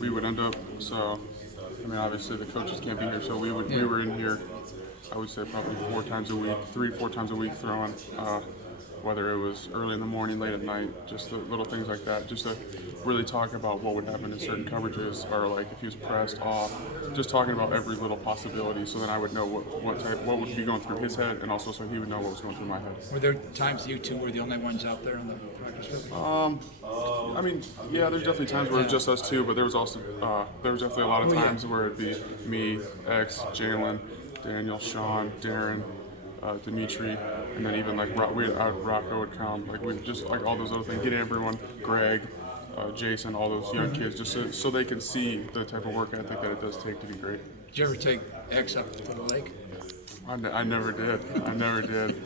we would end up. So, I mean, obviously the coaches can't be here, so we were in here. I would say probably 4 times a week, 3 to 4 times a week throwing. Whether it was early in the morning, late at night, just the little things like that, just to really talk about what would happen in certain coverages, or like if he was pressed off, just talking about every little possibility, so then I would know what would be going through his head, and also so he would know what was going through my head. Were there times you two were the only ones out there on the practice field? I mean, yeah, there's definitely times where it was just us two, but there was definitely a lot of times where it'd be me, X, Jalen, Daniel, Sean, Darren, Dimitri, and then even like Rocco would come. Like we just like all those other things. Get everyone, Greg, Jason, all those young kids, just so they can see the type of work ethic that it does take to be great. Did you ever take X up to the lake? I never did. I never did.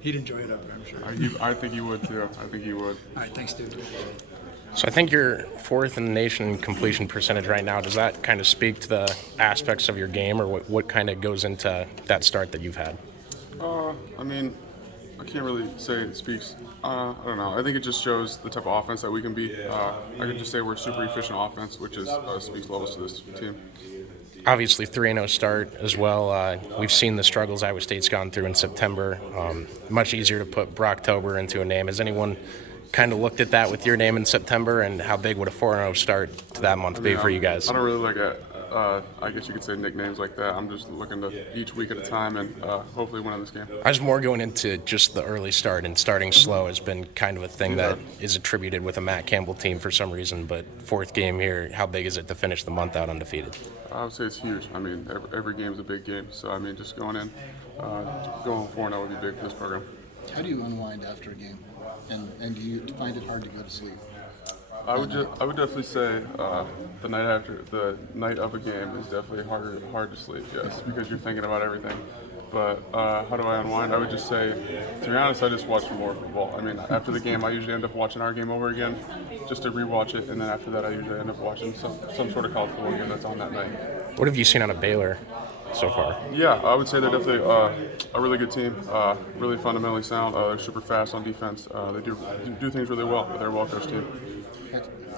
He'd enjoy it up there, I'm sure. I think he would too. I think he would. All right, thanks, dude. So I think you're fourth in the nation in completion percentage right now. Does that kind of speak to the aspects of your game, or what kind of goes into that start that you've had? I mean, I can't really say it speaks. I don't know. I think it just shows the type of offense that we can be. I could just say we're a super efficient offense, which is speaks levels to this team. Obviously, 3-0 start as well. We've seen the struggles Iowa State's gone through in September. Much easier to put Brocktober into a name. Has anyone kind of looked at that with your name in September, and how big would a 4-0 start to that month be for you guys? I don't really look at, I guess you could say, nicknames like that. I'm just looking to each week at a time and hopefully win this game. I was more going into just the early start, and starting slow has been kind of a thing that is attributed with a Matt Campbell team for some reason. But fourth game here, how big is it to finish the month out undefeated? I would say it's huge. I mean, every game is a big game. So, I mean, just going in, going 4-0 would be big for this program. How do you unwind after a game? And do you find it hard to go to sleep? I would definitely say the night of a game is definitely hard to sleep. Yes, because you're thinking about everything. But how do I unwind? I would just say, to be honest, I just watch more football. I mean, after the game, I usually end up watching our game over again, just to rewatch it, and then after that, I usually end up watching some sort of college football game that's on that night. What have you seen out of Baylor so far? Yeah, I would say they're definitely a really good team, really fundamentally sound. They're super fast on defense. They do things really well. They're a well-coached team.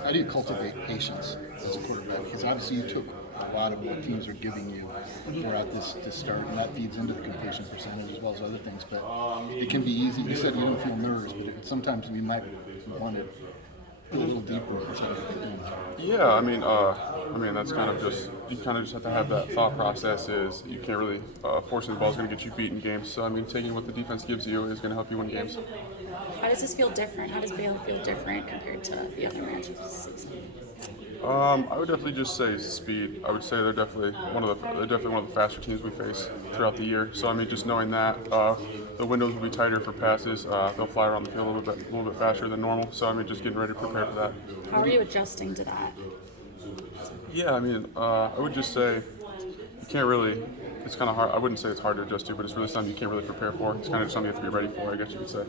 How do you cultivate patience as a quarterback? Because obviously you took a lot of what teams are giving you throughout this start, and that feeds into the completion percentage as well as other things. But it can be easy. You said you don't feel nervous, but sometimes we might want to a little deeper inside of what we're doing. Yeah, I mean that's kind of just you kind of just have to have that thought process. Is you can't really forcing the ball is going to get you beat in games. So I mean, taking what the defense gives you is going to help you win games. How does this feel different? How does Baylor feel different compared to the other matches this season? I would definitely just say speed. I would say they're definitely one of the faster teams we face throughout the year. So I mean, just knowing that the windows will be tighter for passes, they'll fly around the field a little bit faster than normal. So I mean, just getting ready to prepare for that. How are you adjusting to that? Yeah, I mean, I would just say you can't really. It's kind of hard. I wouldn't say it's hard to adjust to, but it's really something you can't really prepare for. It's kind of just something you have to be ready for, I guess you could say.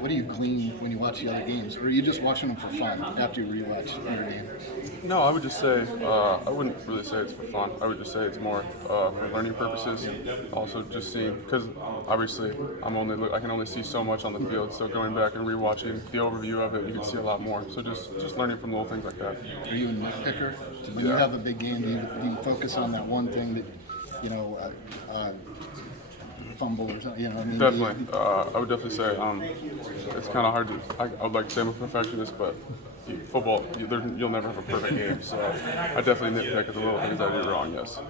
What do you glean when you watch the other games? Or are you just watching them for fun after you rewatch your game? No, I would just say, I wouldn't really say it's for fun. I would just say it's more for learning purposes. Also just seeing, because obviously I can only see so much on the field, so going back and rewatching the overview of it, you can see a lot more. So just learning from little things like that. Are you a nitpicker? When you have a big game, do you focus on that one thing that, fumble or something? I mean, definitely. I would definitely say it's kind of hard to. I would like to say I'm a perfectionist, but football, you'll never have a perfect game. So I definitely nitpick at the little things I do wrong. Yes.